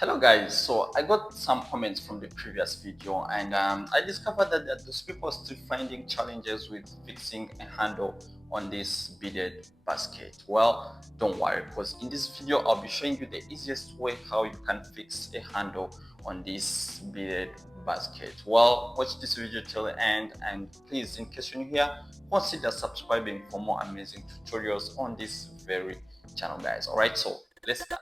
Hello guys, so I got some comments from the previous video and I discovered that those people are still finding challenges with fixing a handle on this beaded basket. Well, don't worry, because in this video I'll be showing you the easiest way how you can fix a handle on this beaded basket. Well, watch this video till the end, and please, in case you're new here, consider subscribing for more amazing tutorials on this very channel guys. Alright, so let's start.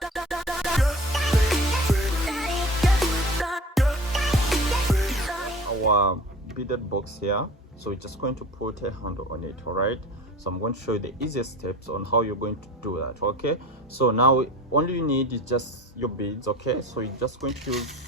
Our beaded box here, so we're just going to put a handle on it. All right, so I'm going to show you the easiest steps on how you're going to do that. Okay, so now only you need is just your beads. Okay, so you're just going to use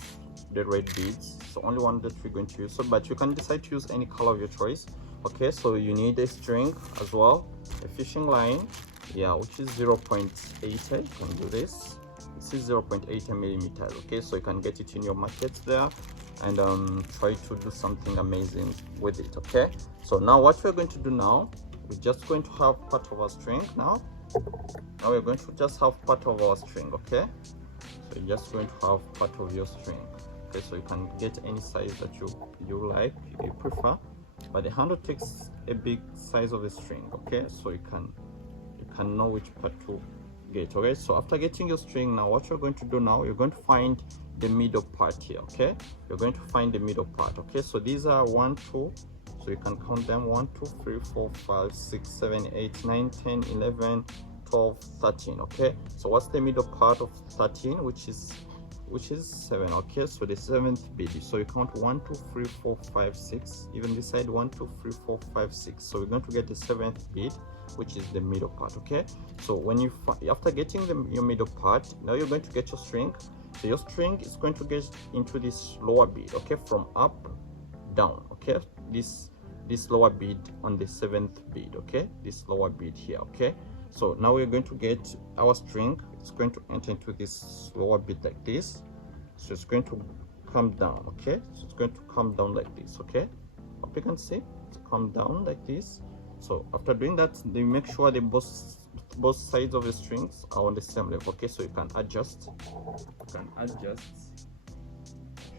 the red beads, so only one that we're going to use, so but you can decide to use any color of your choice. Okay, so you need a string as well, a fishing line, yeah, which is 0.80. You can do this. This is 0.80 millimeters. Okay, so you can get it in your markets there and try to do something amazing with it. Okay, so now what we're going to do now, we're just going to have part of our string. Now we're going to just have part of our string. Okay, so you're just going to have part of your string. Okay, so you can get any size that you like, you prefer, but the handle takes a big size of the string. Okay, so you can know which part to get. Okay, so after getting your string, now what you're going to do now, you're going to find the middle part here. Okay, you're going to find the middle part. Okay, so these are 1 2, so you can count them: 1 2 3 4 5 6 7 8 9 10 11 12 13. Okay, so what's the middle part of 13, which is 7? Okay, so the 7th bead, so you count 1 2 3 4 5 6, even this side 1 2 3 4 5 6, so we're going to get the 7th bead, which is the middle part. Okay, so when you after getting your middle part, now you're going to get your string. So your string is going to get into this lower bead. Okay, from up down. Okay, this lower bead on the 7th bead. Okay, this lower bead here. Okay, so now we're going to get our string. It's going to enter into this lower bead like this, so it's going to come down. Okay, so it's going to come down like this. Okay, hope you can see it's come down like this. So after doing that, they make sure the both sides of the strings are on the same level. Okay, so you can adjust, sure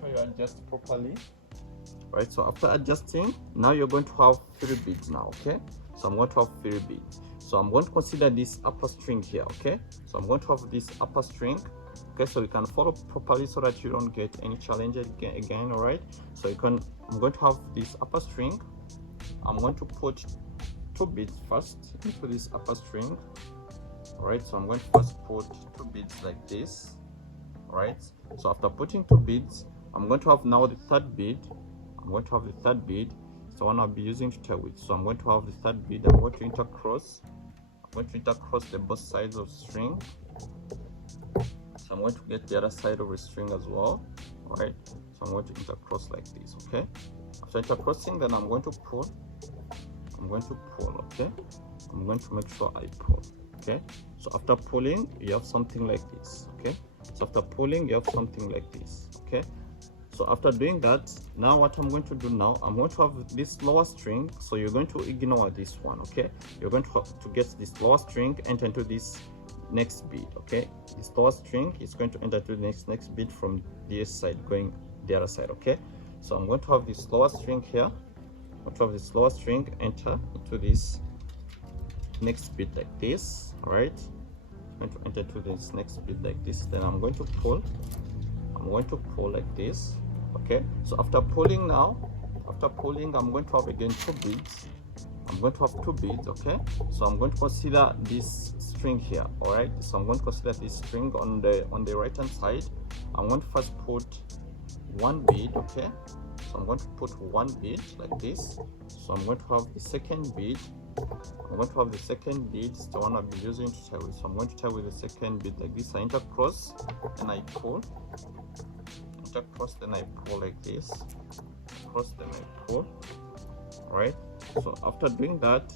you adjust properly. Right, so after adjusting, now you're going to have 3 beads now. Okay, so I'm going to have 3 beads, so I'm going to consider this upper string here. Okay, so I'm going to have this upper string. Okay, so you can follow properly so that you don't get any challenge again. All right, so I'm going to have this upper string. I'm going to put 2 beads first into this upper string. All right, so I'm going to first put 2 beads like this. All right, so after putting 2 beads, I'm going to have now the 3rd bead. I'm going to have the 3rd bead, so one I'll be using to tie with. So I'm going to have the 3rd bead. I'm going to intercross. The both sides of the string. So I'm going to get the other side of the string as well. All right, so I'm going to intercross like this. Okay, after intercrossing, then I'm going to pull. Okay, I'm going to make sure I pull. Okay, so after pulling, you have something like this. Okay, so after pulling, you have something like this. Okay, so after doing that, now what I'm going to do now, I'm going to have this lower string, so you're going to ignore this one. Okay, you're going to have to get this lower string, enter into this next bead. Okay, this lower string is going to enter to the next bead from this side going the other side. Okay, so I'm going to have this lower string here. I'm going to have this lower string enter into this next bead like this. All right, I'm going to enter to this next bead like this, then I'm going to pull like this. Okay, so after pulling now, I'm going to have again 2 beads. I'm going to have 2 beads. Okay, so I'm going to consider this string here. All right, so I'm going to consider this string on the right hand side. I'm going to first put 1 bead. Okay, so I'm going to put 1 bead like this. So I'm going to have the 2nd bead. It's the one I'll be using to tie with. So I'm going to tie with the 2nd bead like this. I intercross, then I pull. Intercross, then I pull like this. Cross, then I pull. All right. So after doing that,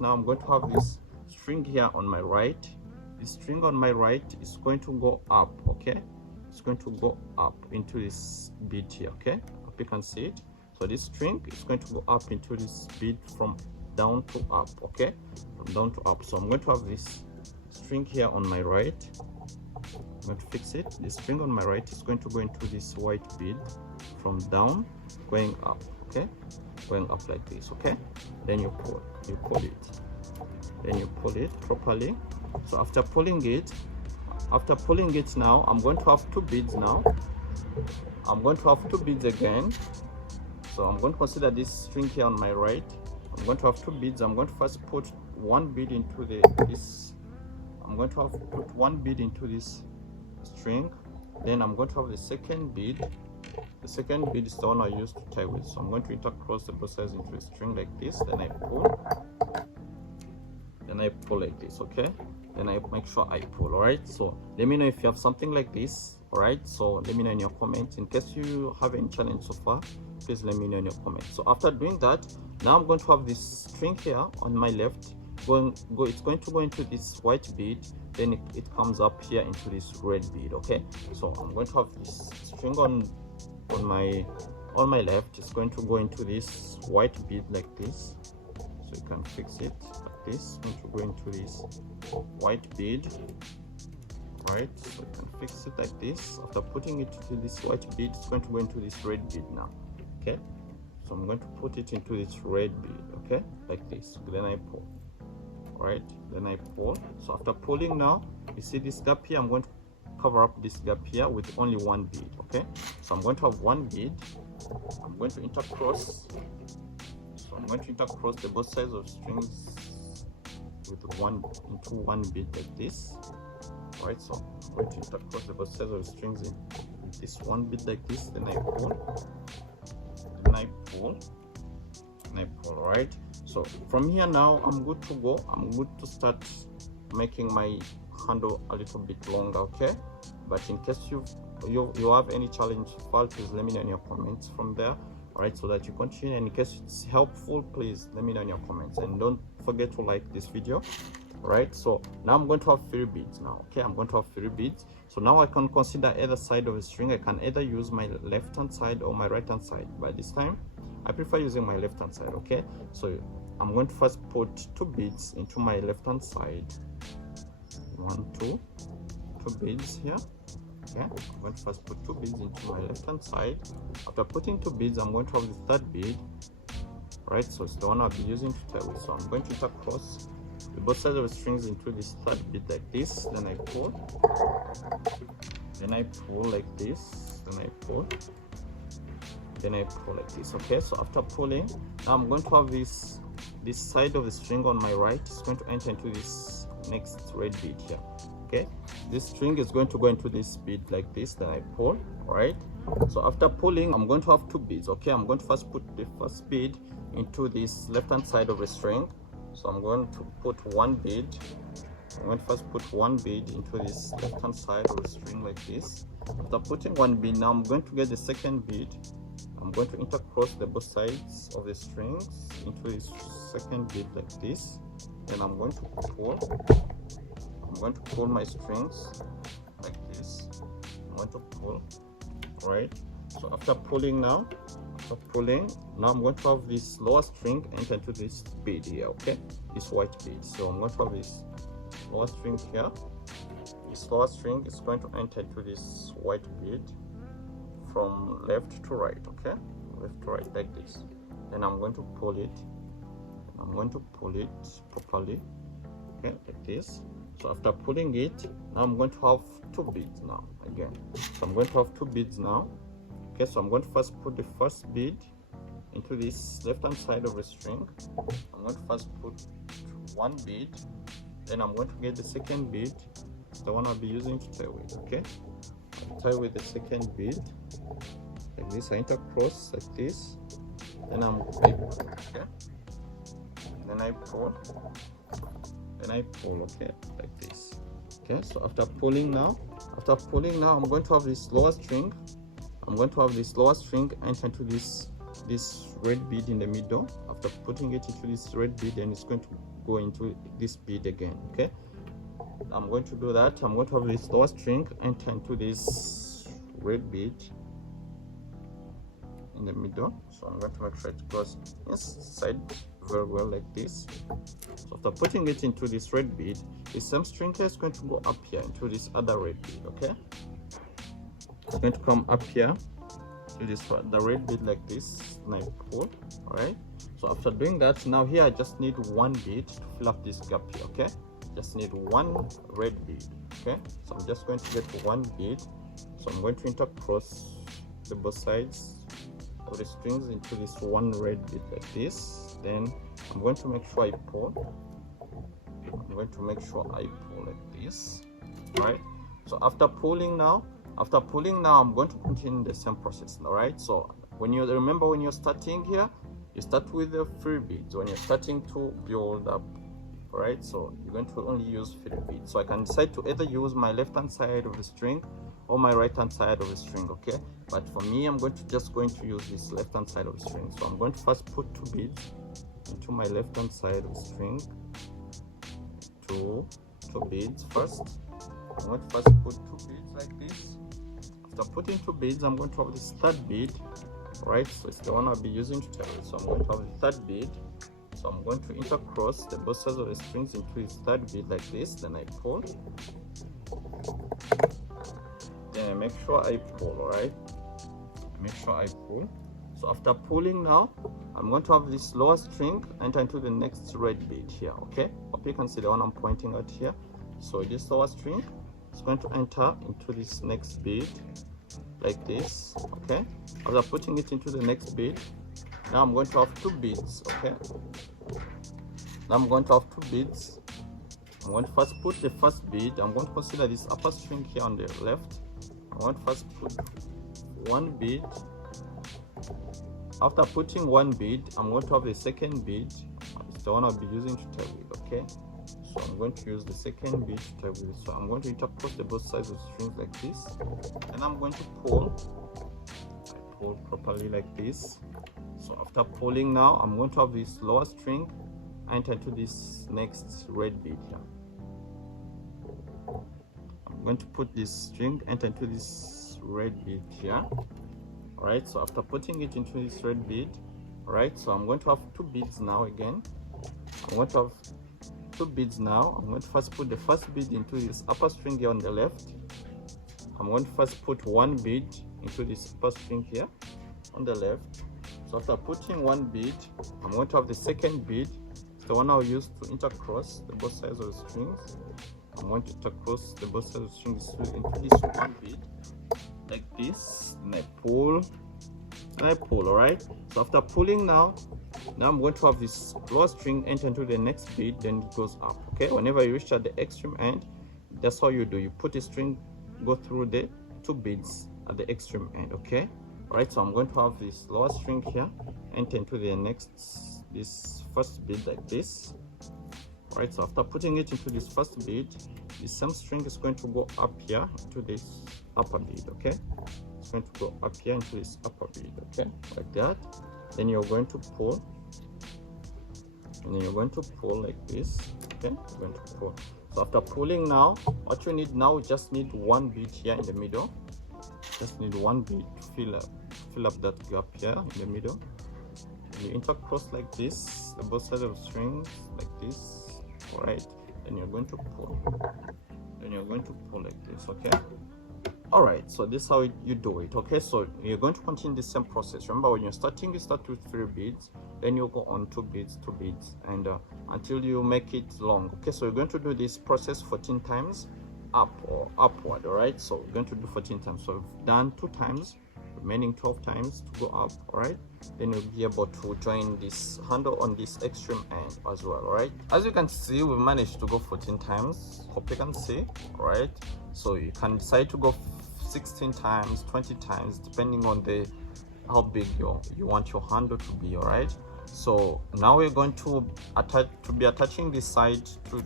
now I'm going to have this string here on my right. This string on my right is going to go up. Okay, it's going to go up into this bead here. Okay, hope you can see it. So this string is going to go up into this bead from down to up. Okay, from down to up. So I'm going to have this string here on my right. I'm going to fix it. The string on my right is going to go into this white bead from down going up, okay, going up like this, okay. Then you pull it, then you pull it properly. So after pulling it now, I'm going to have two beads now. I'm going to have two beads again. So I'm going to consider this string here on my right. I'm going to have two beads. I'm going to first put one bead into this. I'm going to have put one bead into this string. Then I'm going to have the second bead. The second bead is the one I used to tie with. So I'm going to intercross the both sides into a string like this. Then I pull like this, okay. Then I make sure I pull. All right, so let me know if you have something like this. All right, so let me know in your comments. In case you have any challenge so far, please let me know in your comments. So after doing that, now I'm going to have this string here on my left it's going to go into this white bead, then it comes up here into this red bead, okay. So I'm going to have this string on my left. It's going to go into this white bead like this. So you can fix it like this. It's going to go into this white bead, right? So you can fix it like this. After putting it into this white bead, it's going to go into this red bead now, okay. So I'm going to put it into this red bead, okay, like this. Then I pull, right? Then I pull. So after pulling now, you see this gap here. I'm going to cover up this gap here with only one bead, okay. So I'm going to have one bead. I'm going to intercross. So I'm going to intercross the both sides of strings with one bead like this. All right, so I'm going to intercross the both sides of the strings in this one bead like this. Then I pull, then I pull, and I pull. All right, so from here now I'm good to go. I'm good to start making my handle a little bit longer, okay. But in case you have any challenge file, please let me know in your comments from there. All right, so that you continue. And in case it's helpful, please let me know in your comments, and don't forget to like this video. All right, so now I'm going to have 3 beads now, okay. I'm going to have 3 beads. So now I can consider either side of the string. I can either use my left hand side or my right hand side. By this time I prefer using my left hand side, okay. So I'm going to first put 2 beads into my left hand side. 2 beads here, okay. I'm going to first put 2 beads into my left hand side. After putting 2 beads, I'm going to have the third bead, right? So it's the one I'll be using to tie with. So I'm going to intercross the both sides of the strings into this third bead like this. Then I pull, then I pull like this, then I pull, then I pull like this, okay. So after pulling, now I'm going to have this side of the string on my right is going to enter into this next red bead here, okay. This string is going to go into this bead like this. Then I pull, right? So after pulling, I'm going to have 2 beads, okay. I'm going to first put the first bead into this left hand side of the string. So I'm going to put 1 bead. I'm going to first put 1 bead into this left hand side of the string like this. After putting 1 bead, now I'm going to get the second bead. I'm going to intercross the both sides of the strings into this second bead like this. Then I'm going to pull. I'm going to pull my strings like this. I'm going to pull, right? So after pulling now, I'm going to have this lower string enter into this bead here, okay, this white bead. So I'm going to have this lower string here. This lower string is going to enter into this white bead from left to right, okay, left to right like this. Then I'm going to pull it. I'm going to pull it properly, okay, like this. So after pulling it, now I'm going to have 2 beads now again. So I'm going to have 2 beads now, okay. So I'm going to first put the first bead into this left hand side of the string. I'm going to first put 1 bead, then I'm going to get the second bead, the one I'll be using to tie with, okay. I'll tie with the second bead like this. I intercross like this, then okay, then I pull, okay, like this, okay. So after pulling now, I'm going to have this lower string. I'm going to have this lower string enter into this red bead in the middle. After putting it into this red bead, then it's going to go into this bead again, okay. I'm going to do that. I'm going to have this lower string enter into this red bead in the middle. So I'm going to make sure it goes inside very well like this. So after putting it into this red bead, the same string here is going to go up here into this other red bead. Okay, it's going to come up here to this the red bead like this, and I pull. All right, so after doing that, now here I just need one bead to fill up this gap here. Okay, just need one red bead. Okay, so I'm just going to get one bead, so I'm going to intercross the both sides of the strings into this one red bead like this. Then I'm going to make sure I pull. I'm going to make sure I pull like this. All right, so after pulling now, I'm going to continue the same process. All right, so when you remember, when you're starting here, you start with the 3 beads when you're starting to build up. All right, so you're going to only use 3 beads. So I can decide to either use my left hand side of the string or my right hand side of the string. Okay, but for me, I'm going to use this left hand side of the string. So I'm going to first put 2 beads into my left hand side of the string. Two beads first. I'm going to first put 2 beads like this. After putting 2 beads, I'm going to have this 3rd bead. Right, so it's the one I'll be using to tie it. So I'm going to have the 3rd bead. So I'm going to intercross the both sides of the strings into this 3rd bead like this. Then I pull. Then I make sure I pull. All right, make sure I pull. So after pulling now, I'm going to have this lower string enter into the next red bead here. Okay, hope you can see the one I'm pointing at here. So this lower string is going to enter into this next bead like this. Okay, after putting it into the next bead, now I'm going to have 2 beads. Okay, now I'm going to have 2 beads. I'm going to first put the first bead. I'm going to consider this upper string here on the left. I'm going to first put 1 bead. After putting 1 bead, I'm going to have the 2nd bead. It's the one I'll be using to tie with. Okay, so I'm going to use the 2nd bead to tie with. So I'm going to intercross the both sides of the strings like this, and I'm going to pull. I pull properly like this. So after pulling now, I'm going to have this lower string enter into this next red bead here. I'm going to put this string enter into this red bead here. All right, so after putting it into this red bead, all right, so I'm going to have 2 beads now again. I'm going to have 2 beads now. I'm going to first put the first bead into this upper string here on the left. I'm going to first put 1 bead into this upper string here on the left. So after putting 1 bead, I'm going to have the 2nd bead. It's the one I'll use to intercross the both sides of the strings. I'm going to intercross the both sides of the strings into this 1 bead like this, and I pull and I pull. All right, so after pulling now I'm going to have this lower string enter into the next bead, then it goes up. Okay, whenever you reach at the extreme end, that's how you do. You put a string, go through the 2 beads at the extreme end. Okay, all right, so I'm going to have this lower string here enter into the this first bead like this. All right, so after putting it into this first bead, the same string is going to go up here into this upper bead. Okay, it's going to go up here into this upper bead. Okay, like that. Then you're going to pull, and then you're going to pull like this. Okay, you're going to pull. So after pulling now, what you need now, just need 1 bead here in the middle. Just need 1 bead to fill up that gap here in the middle. And you intercross like this, the both sides of the strings like this. All right, then you're going to pull. Then you're going to pull like this. Okay. All right, so this is how you do it. Okay, so you're going to continue the same process. Remember, when you're starting, you start with 3 beads, then you go on 2 beads, 2 beads, and until you make it long. Okay, so you're going to do this process 14 times up or upward. All right, so we're going to do 14 times. So we've done 2 times, remaining 12 times to go up. All right, then you'll be able to join this handle on this extreme end as well. All right, as you can see, we've managed to go 14 times. Hope you can see. All right, so you can decide to go 16 times, 20 times, depending on how big you want your handle to be. All right, so now we're going to be attaching this side to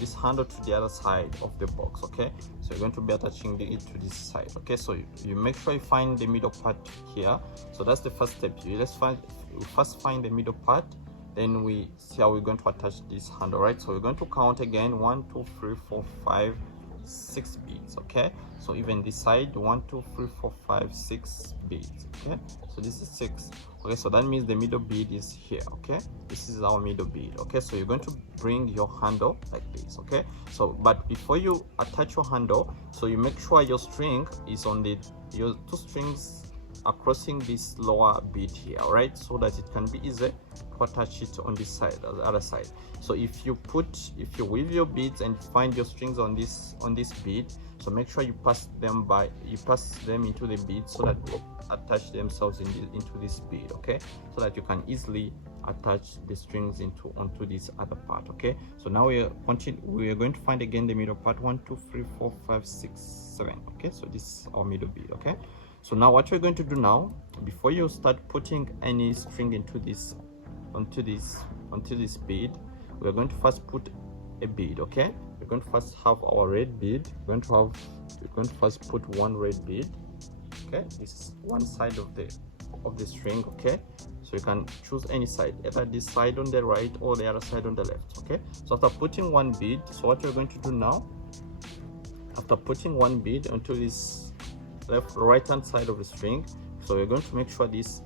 this handle to the other side of the box. Okay, so you're going to be attaching it to this side. Okay, so you make sure you find the middle part here. So that's the first step. We first find the middle part, then we see how we're going to attach this handle. Right, so we're going to count again: 1 2 3 4 5 6 beads. Okay, so even this side 1 2 3 4 5 6 beads. Okay, so this is 6. Okay, so that means the middle bead is here. Okay, this is our middle bead. Okay, so you're going to bring your handle like this. Okay, so but before you attach your handle, so you make sure your string is on your 2 strings are crossing this lower bead here, right, so that it can be easy to attach it on this side, or the other side. So if you weave your beads and find your strings on this bead, so make sure you pass them into the bead so that they attach themselves into this bead. Okay, so that you can easily attach the strings onto this other part. Okay, so now we are going to find again the middle part. 1 2 3 4 5 6 7. Okay, so this is our middle bead. Okay, so now what you're going to do now, before you start putting any string onto this bead, we're going to first put a bead. Okay, we're going to first have our red bead. We're going to first put one red bead. Okay, this is one side of the string. Okay, so you can choose any side, either this side on the right or the other side on the left. Okay, so after putting one bead, so what you're going to do now, after putting one bead onto this right hand side of the string, so we're going to make sure this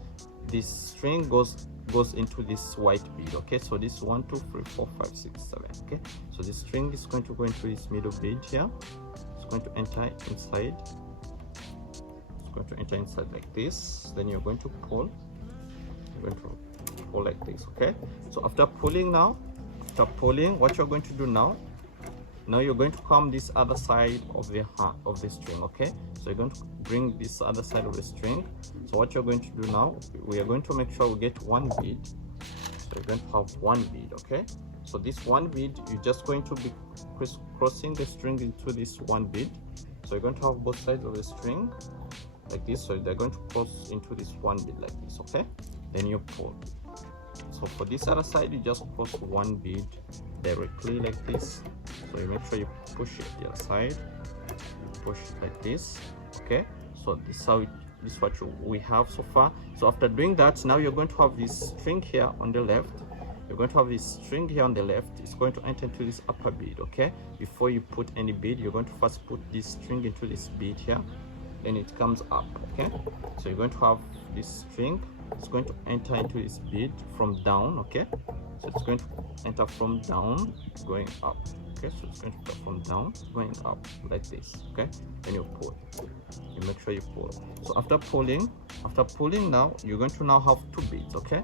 string goes into this white bead. Okay, so this 1 2 3 4 5 6 7. Okay, so this string is going to go into this middle bead here. It's going to enter inside. It's going to enter inside like this. Then you're going to pull. You're going to pull like this. Okay, so after pulling, what you're going to do now you're going to come this other side of the string. Okay, so you're going to bring this other side of the string. So what you're going to do now, we are going to make sure we get one bead. So you're going to have one bead. Okay, so this one bead, you're just going to be crossing the string into this one bead. So you're going to have both sides of the string like this, so they're going to cross into this one bead like this. Okay, then you pull. So for this other side, you just cross one bead directly like this. So you make sure you push it the other side, you push it like this. Okay, so this is what we have so far. So after doing that, now you're going to have this string here on the left. You're going to have this string here on the left. It's going to enter into this upper bead. Okay, before you put any bead, you're going to first put this string into this bead here, then it comes up. Okay, so you're going to have this string, it's going to enter into this bead from down. Okay, so it's going to enter from down going up. Okay, so it's going to go from down going up like this. Okay, then you pull. You make sure you pull. So after pulling now, you're going to now have two beads. Okay,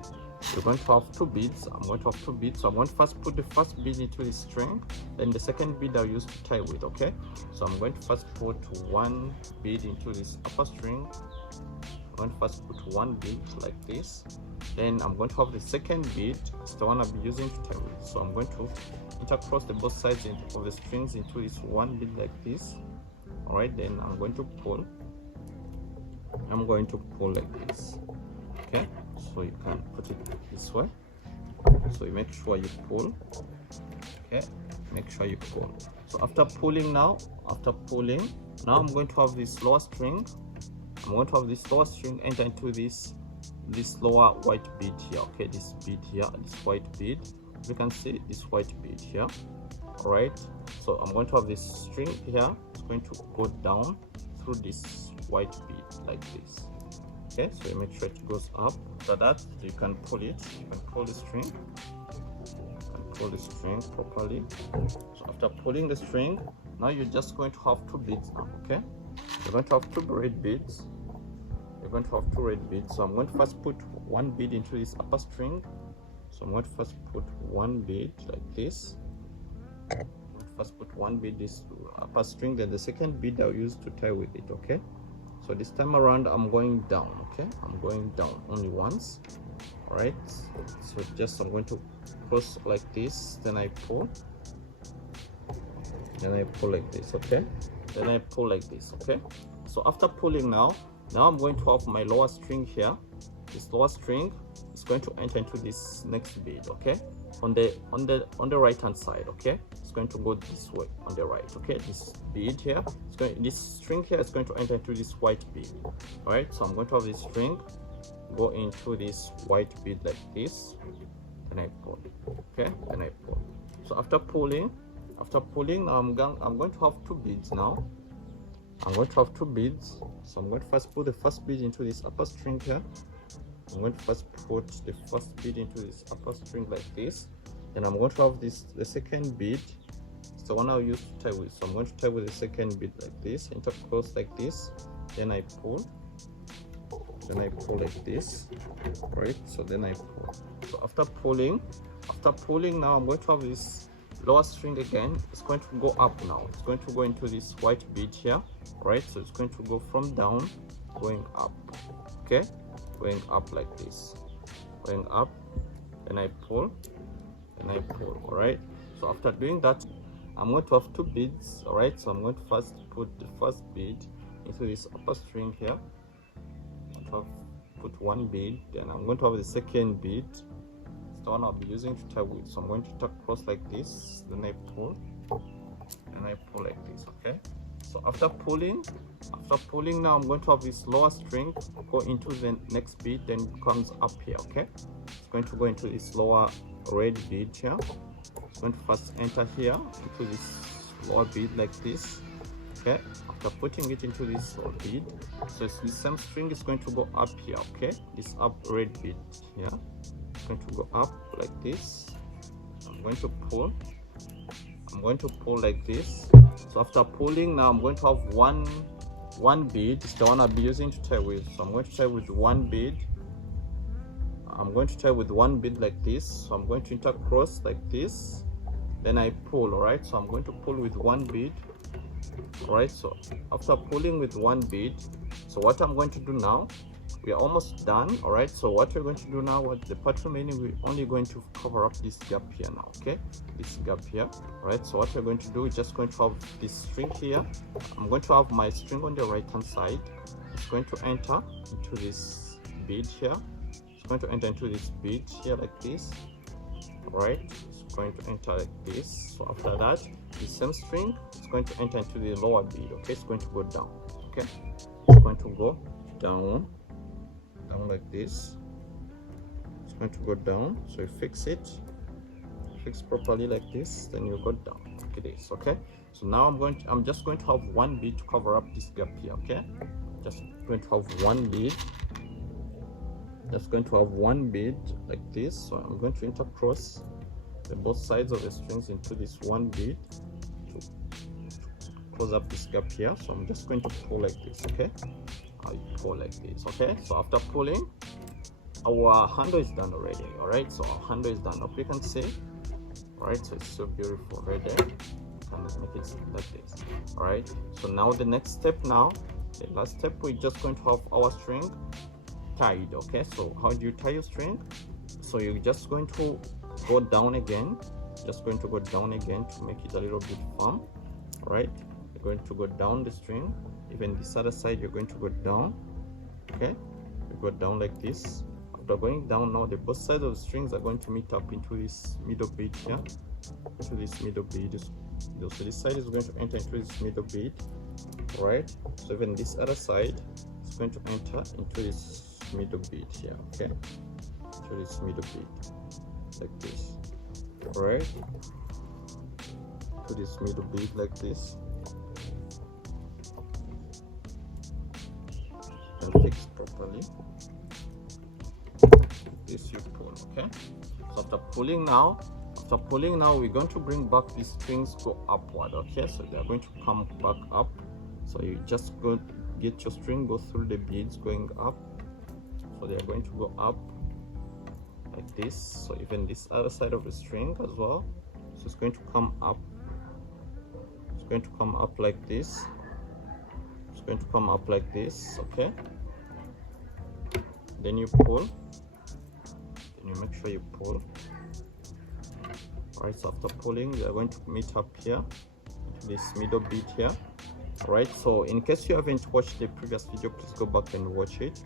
you're going to have two beads. I'm going to have two beads. So I'm going to first put the first bead into the string, then the second bead I'll use to tie with. Okay, so I'm going to first put one bead into this upper string. I'm going to first put one bead like this. Then I'm going to have the second bead, it's the one I'll be using to tie with. So I'm going to intercross the both sides of the strings into this one bead like this. All right, then I'm going to pull. I'm going to pull like this. Okay, so you can put it this way. So you make sure you pull. Okay, make sure you pull. So after pulling now I'm going to have this lower string. I'm going to have this lower string enter into this lower white bead here. Okay, this bead here, this white bead, you can see this white bead here. All right, so I'm going to have this string here. It's going to go down through this white bead like this. Okay, so you make sure it goes up. After that, you can pull it. You can pull the string. You can pull the string properly. So after pulling the string, now you're just going to have two beads now. Okay, you're going to have two red beads. You're going to have two red beads. So I'm going to first put one bead into this upper string. So I'm going to first put one bead like this. First put one bead this upper string, then the second bead I'll use to tie with it. Okay, so this time around I'm going down. Okay, I'm going down only once. All right, so just I'm going to cross like this, then I pull, then I pull like this. Okay, then I pull like this. Okay, so after pulling now I'm going to have my lower string here. This lower string is going to enter into this next bead. Okay, on the right hand side. Okay, it's going to go this way on the right. Okay, this bead here, this string here is going to enter into this white bead. All right, so I'm going to have this string go into this white bead like this, and I pull. Okay, and I pull. So after pulling, After pulling, I'm going to have two beads now. I'm going to have two beads, so I'm going to first put the first bead into this upper string here. I'm going to first put the first bead into this upper string like this. Then I'm going to have the second bead. It's the one I'll use to tie with. So I'm going to tie with the second bead like this, intercross like this. Then I pull. Then I pull like this, right? So then I pull. So after pulling now, I'm going to have this lower string again. It's going to go up now. It's going to go into this white bead here, right? So it's going to go from down, going up, okay? Going up like this, going up. Then I pull, all right? So after doing that, I'm going to have two beads, all right? So I'm going to first put the first bead into this upper string here. Put one bead, then I'm going to have the second bead. It's the one I'll be using to tie with. So I'm going to tuck cross like this, then I pull, and I pull like this, okay? So after pulling now, I'm going to have this lower string go into the next bead, then it comes up here, okay? It's going to go into this lower red bead here. It's going to first enter here into this lower bead like this. Okay, after putting it into this bead, so it's the same string is going to go up here, okay? This up red bead here, it's going to go up like this. I'm going to pull like this. So after pulling now, I'm going to have one bead. It's the one I'll be using to tie with. So I'm going to tie with one bead. I'm going to tie with one bead like this. So I'm going to intercross like this, then I pull, all right? So I'm going to pull with one bead. All right, so after pulling with one bead, so what I'm going to do now, we are almost done. All right, so what we're going to do now, what the part remaining, we're only going to cover up this gap here now, okay? This gap here. All right, so what we're going to do is just going to have this string here. I'm going to have my string on the right hand side. It's going to enter into this bead here. It's going to enter into this bead here like this. All right, it's going to enter like this. So after that, the same string is going to enter into the lower bead, okay? It's going to go down, okay? It's going to go down like this. It's going to go down, so you fix properly like this, then you go down like this, okay? So now I'm just going to have one bead to cover up this gap here, okay? Just going to have one bead. Just going to have one bead like this. So I'm going to intercross both sides of the strings into this one bead to close up this gap here. So I'm just going to pull like this, okay? I pull like this, okay? So after pulling, our handle is done already. All right, so our handle is done. Hope you can see. All right, so it's so beautiful right there. Kind of make it like this. All right, so now the next step, now the last step, we're just going to have our string tied, okay? So how do you tie your string? So you're just going to go down again, just going to go down again to make it a little bit firm. All right, you're going to go down the string. Even this other side, you're going to go down, okay? You go down like this. After going down, now the both sides of the strings are going to meet up into this middle bead here, into this middle bead. So this side is going to enter into this middle bead, right? So even this other side is going to enter into this middle bead here, okay? To this middle bead like this, all right? To this middle bead like this, and fix properly. This you pull, okay? So after pulling now, we're going to bring back these strings go upward, okay? So they're going to come back up. So you just go get your string, go through the beads going up. So they're going to go up like this. So even this other side of the string as well. So it's going to come up. It's going to come up like this. It's going to come up like this, okay? Then you pull. Then you make sure you pull. Right, so after pulling, they are going to meet up here, this middle bead here. Right, so in case you haven't watched the previous video, please go back and watch it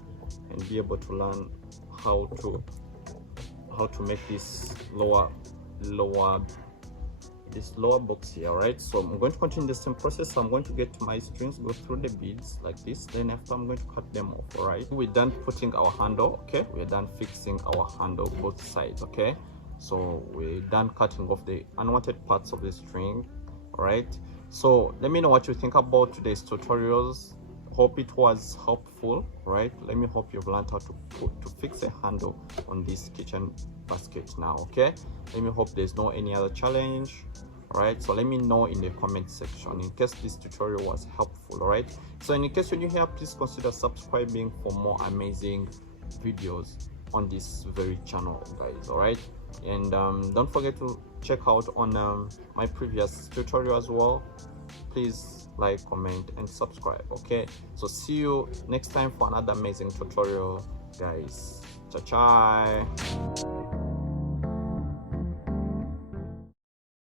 and be able to learn how to make this lower box here. Right, so I'm going to continue the same process. So I'm going to get my strings, go through the beads like this, then after I'm going to cut them off. All right, we're done putting our handle, okay? We're done fixing our handle both sides, okay? So we're done cutting off the unwanted parts of the string. All right, so let me know what you think about today's tutorials. Hope it was helpful, right? Let me hope you've learned how to fix a handle on this kitchen basket now. Okay, let me hope there's no any other challenge. All right, so let me know in the comment section in case this tutorial was helpful. All right, so in case you're new here, please consider subscribing for more amazing videos on this very channel, guys. All right, and don't forget to check out on my previous tutorial as well. Please like, comment, and subscribe. Okay, so see you next time for another amazing tutorial, guys. Ciao ciao.